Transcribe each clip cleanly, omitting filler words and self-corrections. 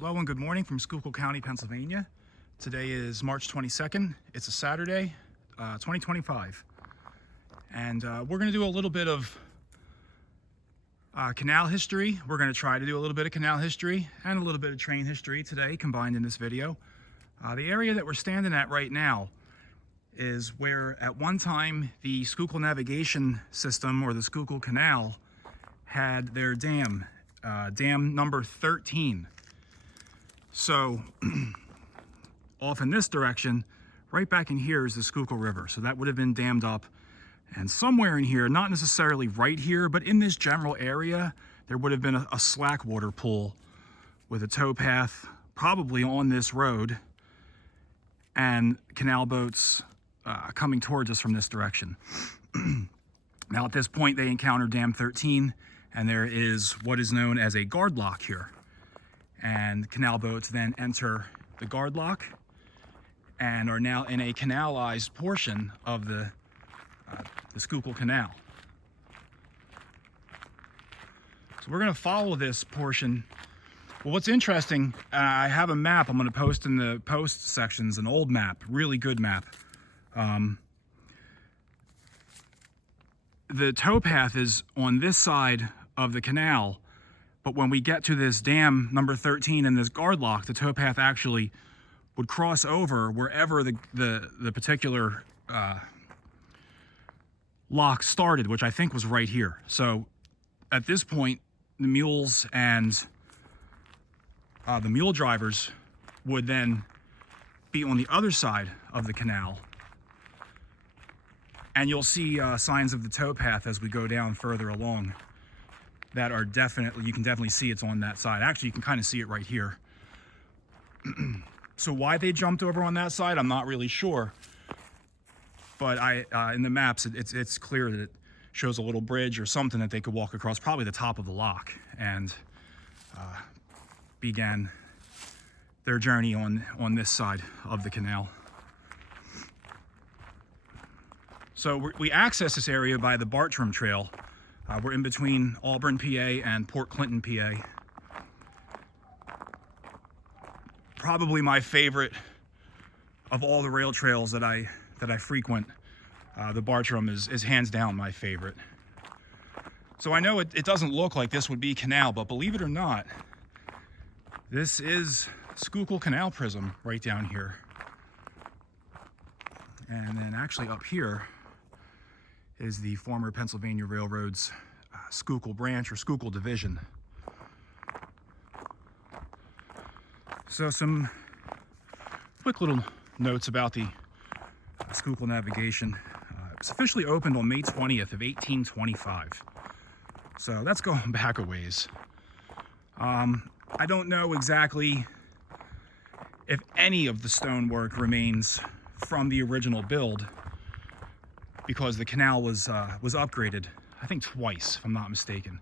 Hello and good morning from Schuylkill County, Pennsylvania. Today is March 22nd. It's a Saturday, 2025. And we're going to do a little bit of canal history. We're going to try to do a little bit of canal history and a little bit of train history today combined in this video. The area that we're standing at right now is where at one time the Schuylkill Navigation system, or the Schuylkill Canal, had their dam, dam number 13. So off in this direction, right back in here is the Schuylkill River. So that would have been dammed up. And somewhere in here, not necessarily right here, but in this general area, there would have been a slack water pool with a towpath, probably on this road, and canal boats coming towards us from this direction. Now at this point, they encountered Dam 13, and there is what is known as a guard lock here. And canal boats then enter the guard lock and are now in a canalized portion of the Schuylkill Canal. So we're going to follow this portion. Well, what's interesting, I have a map I'm going to post in the post sections, an old map, really good map. The towpath is on this side of the canal, but when we get to this dam number 13 and this guard lock, the towpath actually would cross over wherever the particular lock started, which I think was right here. So at this point, the mules and the mule drivers would then be on the other side of the canal. And you'll see signs of the towpath as we go down further along that are definitely, you can definitely see it's on that side. Actually, you can kind of see it right here. So why they jumped over on that side, I'm not really sure. But in the maps, it's clear that it shows a little bridge or something that they could walk across, probably the top of the lock, and began their journey on this side of the canal. So we access this area by the Bartram Trail. We're in between Auburn, PA and Port Clinton, PA. Probably my favorite of all the rail trails that I frequent. The Bartram is hands down my favorite. So I know it doesn't look like this would be canal, but believe it or not, this is Schuylkill Canal Prism right down here. And then actually up here is the former Pennsylvania Railroad's Schuylkill branch or Schuylkill division. So some quick little notes about the Schuylkill Navigation. It was officially opened on May 20th of 1825. So that's going back a ways. I don't know exactly if any of the stonework remains from the original build, because the canal was upgraded, I think twice, if I'm not mistaken.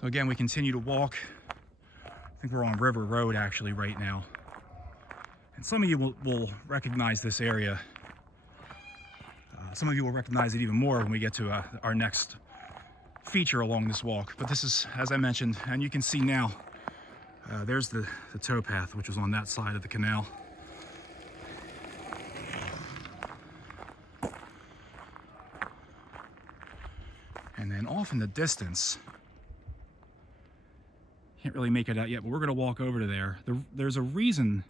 So again, we continue to walk. I think we're on River Road actually right now. And some of you will recognize this area. Some of you will recognize it even more when we get to our next feature along this walk. But this is, as I mentioned, and you can see now, there's the towpath, which was on that side of the canal. And then off in the distance, can't really make it out yet, but we're going to walk over to there. There's a reason,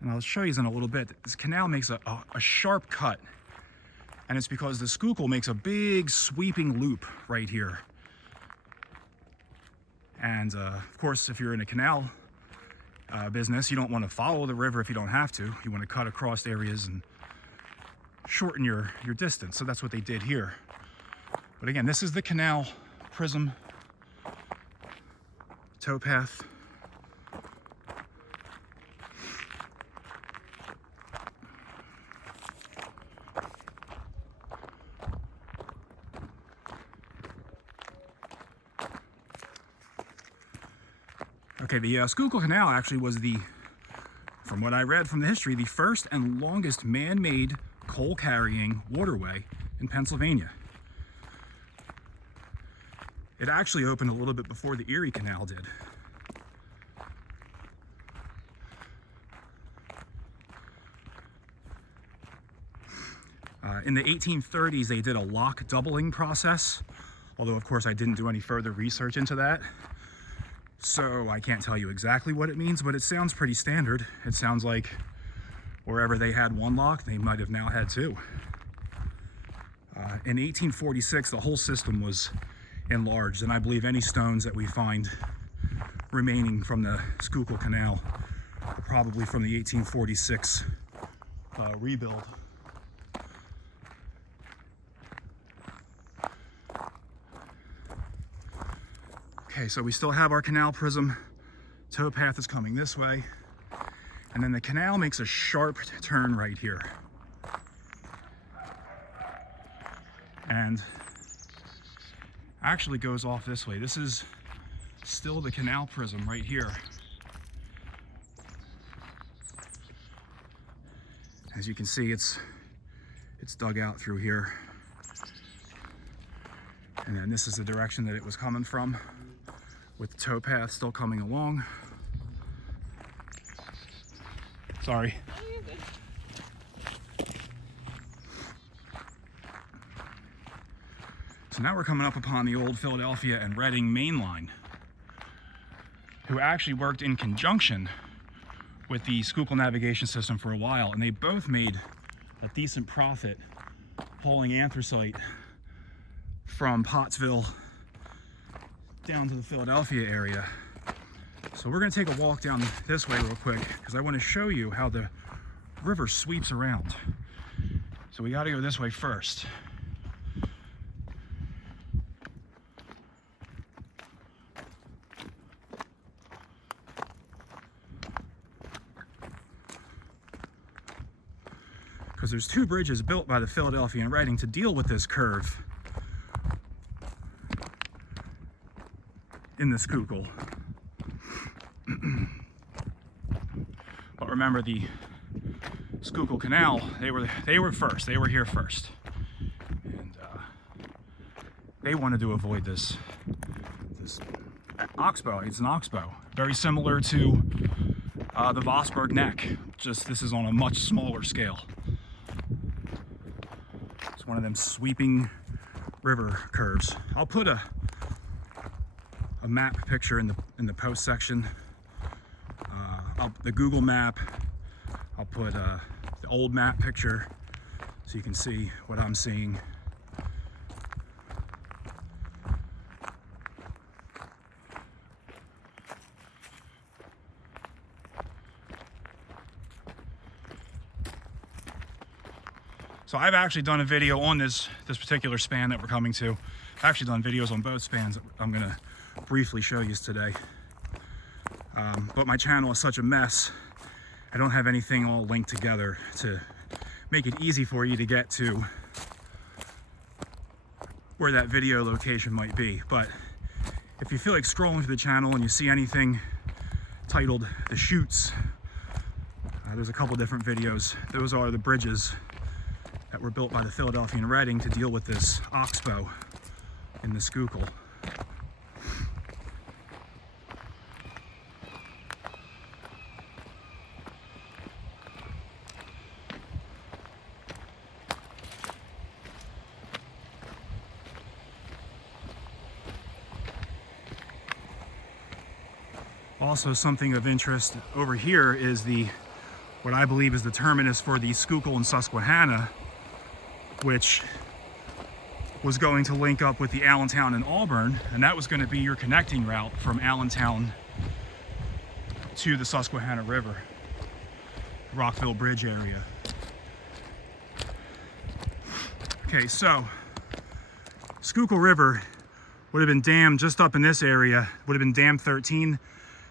and I'll show you in a little bit. This canal makes a sharp cut, and it's because the Schuylkill makes a big sweeping loop right here. And of course, if you're in a canal business, you don't want to follow the river if you don't have to. You want to cut across areas and shorten your distance. So that's what they did here. But again, this is the canal prism towpath. Okay, the Schuylkill Canal actually was from what I read from the history, the first and longest man-made coal-carrying waterway in Pennsylvania. It actually opened a little bit before the Erie Canal did. In the 1830s, they did a lock doubling process, although of course I didn't do any further research into that. So I can't tell you exactly what it means, but it sounds pretty standard. It sounds like wherever they had one lock, they might have now had two. In 1846, the whole system was enlarged, and I believe any stones that we find remaining from the Schuylkill Canal are probably from the 1846 rebuild. Okay, so we still have our canal prism. Towpath is coming this way. And then the canal makes a sharp turn right here. And actually goes off this way. This is still the canal prism right here. As you can see, it's dug out through here. And then this is the direction that it was coming from, with the towpath still coming along. Sorry. So now we're coming up upon the old Philadelphia and Reading main line, who actually worked in conjunction with the Schuylkill Navigation system for a while, and they both made a decent profit hauling anthracite from Pottsville down to the Philadelphia area. So we're going to take a walk down this way real quick because I want to show you how the river sweeps around. So we got to go this way first. Because there's two bridges built by the Philadelphia and Reading to deal with this curve in the Schuylkill. But remember, the Schuylkill Canal, they were first. They were here first, and they wanted to avoid this oxbow. It's an oxbow, very similar to the Vosburg Neck. Just this is on a much smaller scale. It's one of them sweeping river curves. I'll put a map picture in the post section. The Google map. I'll put the old map picture so you can see what I'm seeing. So I've actually done a video on this particular span that we're coming to. I've actually done videos on both spans that I'm gonna briefly show you today. But my channel is such a mess, I don't have anything all linked together to make it easy for you to get to where that video location might be. But if you feel like scrolling through the channel and you see anything titled The Chutes, there's a couple different videos. Those are the bridges that were built by the Philadelphia and Reading to deal with this oxbow in the Schuylkill. Also, something of interest over here is what I believe is the terminus for the Schuylkill and Susquehanna, which was going to link up with the Allentown and Auburn, and that was going to be your connecting route from Allentown to the Susquehanna River, Rockville Bridge area. Okay, so Schuylkill River would have been dammed just up in this area, would have been dam 13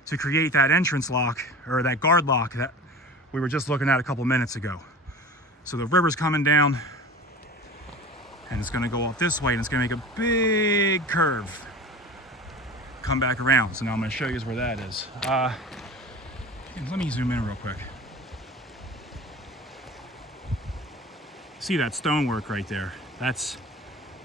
to create that entrance lock, or that guard lock that we were just looking at a couple minutes ago. So the river's coming down, and it's gonna go off this way, and it's gonna make a big curve, come back around. So now I'm gonna show you where that is. Let me zoom in real quick. See that stonework right there? That's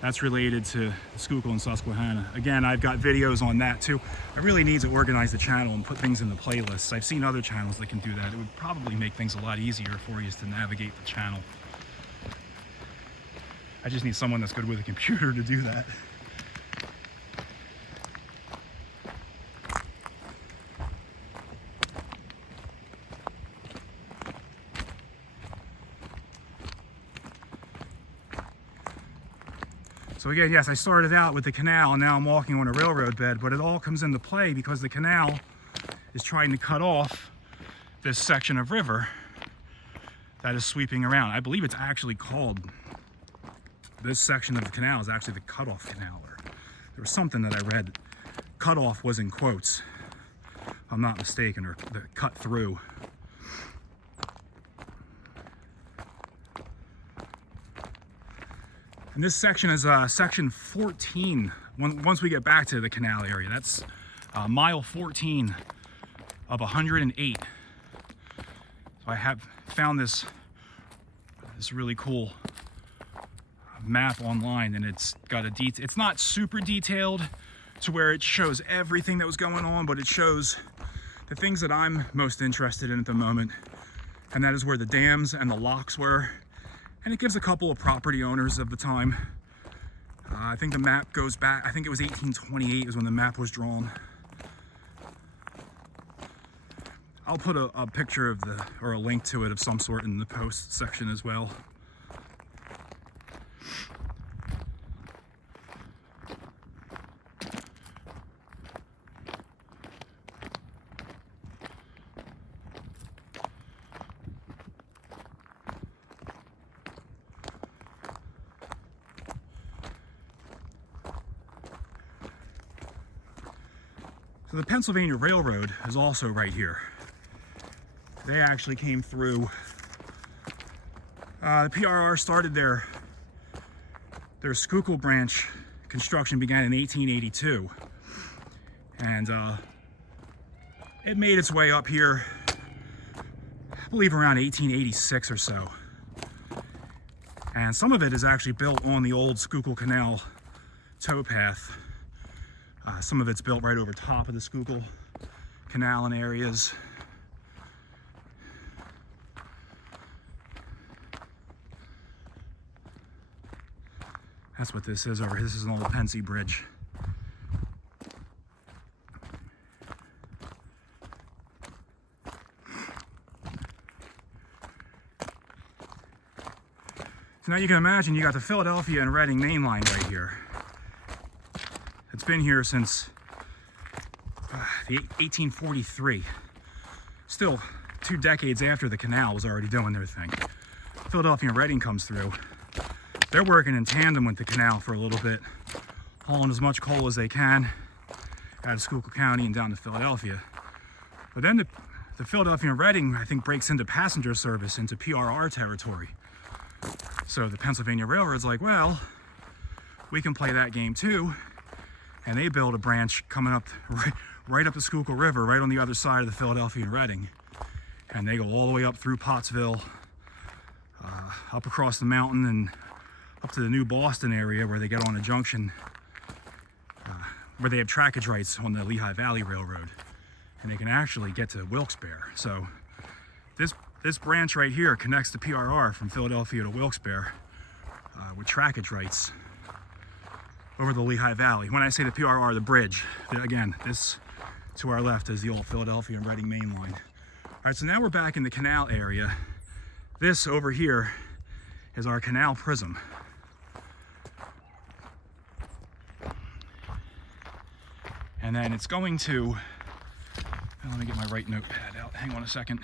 That's related to Schuylkill and Susquehanna. Again, I've got videos on that too. I really need to organize the channel and put things in the playlists. I've seen other channels that can do that. It would probably make things a lot easier for you to navigate the channel. I just need someone that's good with a computer to do that. So again, yes, I started out with the canal and now I'm walking on a railroad bed, but it all comes into play because the canal is trying to cut off this section of river that is sweeping around. I believe it's actually called, this section of the canal is actually the cutoff canal. Or there was something that I read, cutoff was in quotes, if I'm not mistaken, or the cut through. And this section is section 14. Once we get back to the canal area, that's mile 14 of 108. So I have found this really cool map online, and it's got a it's not super detailed to where it shows everything that was going on, but it shows the things that I'm most interested in at the moment, and that is where the dams and the locks were. And it gives a couple of property owners of the time. I think the map goes back, I think it was 1828 is when the map was drawn. I'll put a picture of or a link to it of some sort in the post section as well. So the Pennsylvania Railroad is also right here. They actually came through. The PRR started their Schuylkill branch construction began in 1882. And it made its way up here, I believe around 1886 or so. And some of it is actually built on the old Schuylkill Canal towpath. Some of it's built right over top of the Schuylkill Canal in areas. That's what this is over here. This is an old Pensy Bridge. So now you can imagine you got the Philadelphia and Reading main line right here. It's been here since 1843. Still 2 decades after the canal was already doing their thing. Philadelphia and Reading comes through. They're working in tandem with the canal for a little bit, hauling as much coal as they can out of Schuylkill County and down to Philadelphia. But then the Philadelphia and Reading, I think, breaks into passenger service into PRR territory. So the Pennsylvania Railroad's like, well, we can play that game too. And they build a branch coming up right up the Schuylkill River, right on the other side of the Philadelphia and Reading. And they go all the way up through Pottsville, up across the mountain and up to the New Boston area where they get on a junction where they have trackage rights on the Lehigh Valley Railroad. And they can actually get to Wilkes-Barre. So this branch right here connects the PRR from Philadelphia to Wilkes-Barre with trackage rights over the Lehigh Valley. When I say the PRR, the bridge, again, this to our left is the old Philadelphia and Reading main line. All right, so now we're back in the canal area. This over here is our canal prism. And then it's going to, let me get my right notepad out, hang on a second.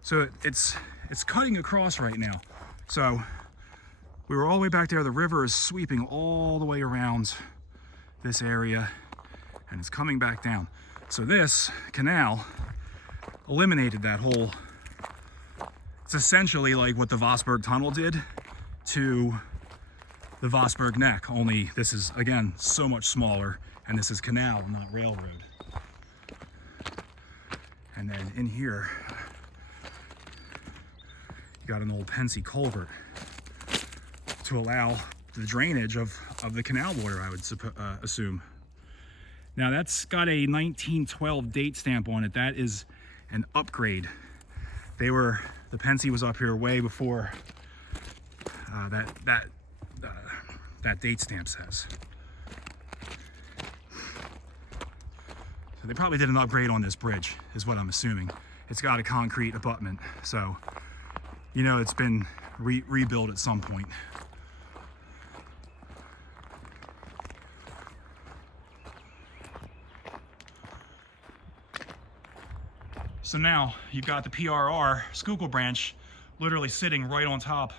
So it's cutting across right now. So we were all the way back there. The river is sweeping all the way around this area and it's coming back down. So this canal eliminated that whole, it's essentially like what the Vosburg Tunnel did to the Vosburg Neck, only this is, again, so much smaller, and this is canal, not railroad. And then in here, you got an old Pensy culvert to allow the drainage of the canal water, I would assume. Now that's got a 1912 date stamp on it. That is an upgrade. The Pennsy was up here way before that date stamp says. So they probably did an upgrade on this bridge, is what I'm assuming. It's got a concrete abutment, so you know it's been rebuilt at some point. So now you've got the PRR Schuylkill branch literally sitting right on top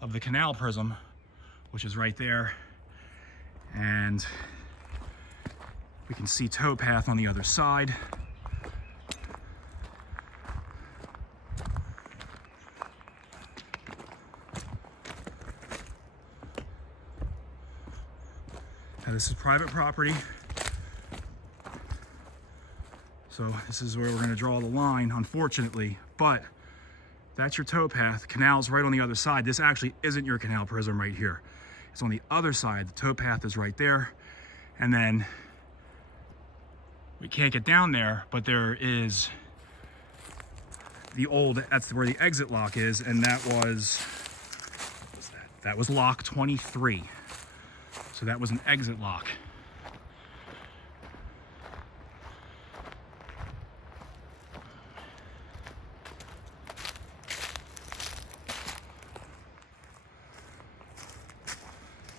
of the canal prism, which is right there. And we can see towpath on the other side. Now this is private property. So this is where we're going to draw the line, unfortunately, but that's your towpath. Canal's right on the other side. This actually isn't your canal prism right here. It's on the other side. The towpath is right there. And then we can't get down there, but there is that's where the exit lock is, and that was, what was that? That was lock 23. So that was an exit lock.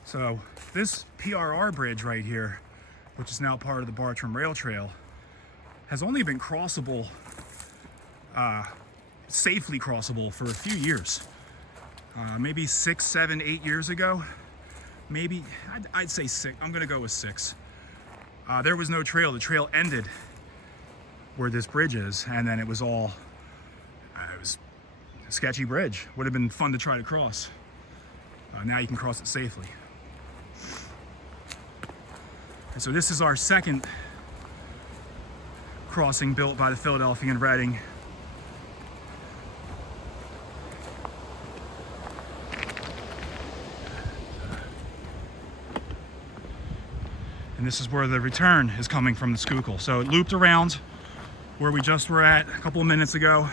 So this PRR bridge right here, which is now part of the Bartram Rail Trail, has only been crossable, safely crossable for a few years. Maybe 6, 7, 8 years ago. Maybe, I'd say 6, I'm gonna go with 6. There was no trail. The trail ended where this bridge is, and then it was all, it was a sketchy bridge. Would have been fun to try to cross. Now you can cross it safely. And so this is our second crossing built by the Philadelphia and Reading. And this is where the return is coming from the Schuylkill. So it looped around where we just were at a couple of minutes ago.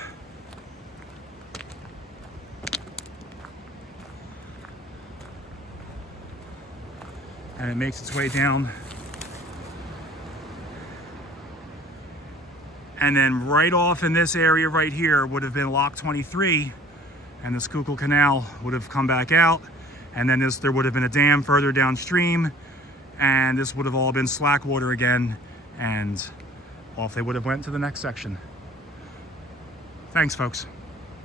And it makes its way down. And then right off in this area right here would have been lock 23, and the Schuylkill Canal would have come back out, and then there would have been a dam further downstream, and this would have all been slack water again, and off they would have went to the next section. Thanks, folks.